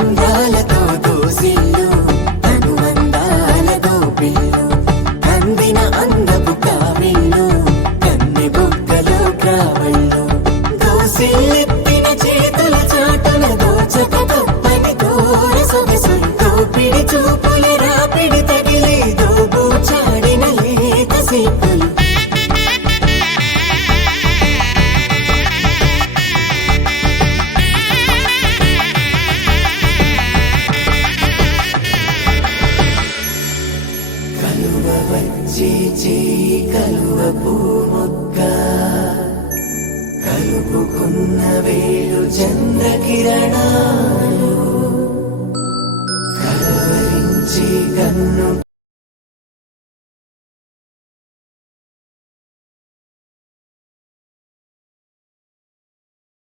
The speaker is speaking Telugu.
అందాలతో దోసిల్లు తను అందాలతో పిల్లు అందిన అందపు కావిళ్ళు కన్నె బుగ్గలో గ్రావళ్ళు దోసిల్లెత్తిన చేతుల చాటున దోచక తప్పని దూర సొగసులు దోపిడి చూపుల రాపిడి తగిలి దోబూచాడిన లేత సీపులు కలువ వచ్చే చేయి కలువ పూముక్క కలుపుకున్న వేలు చంద్రకిరణ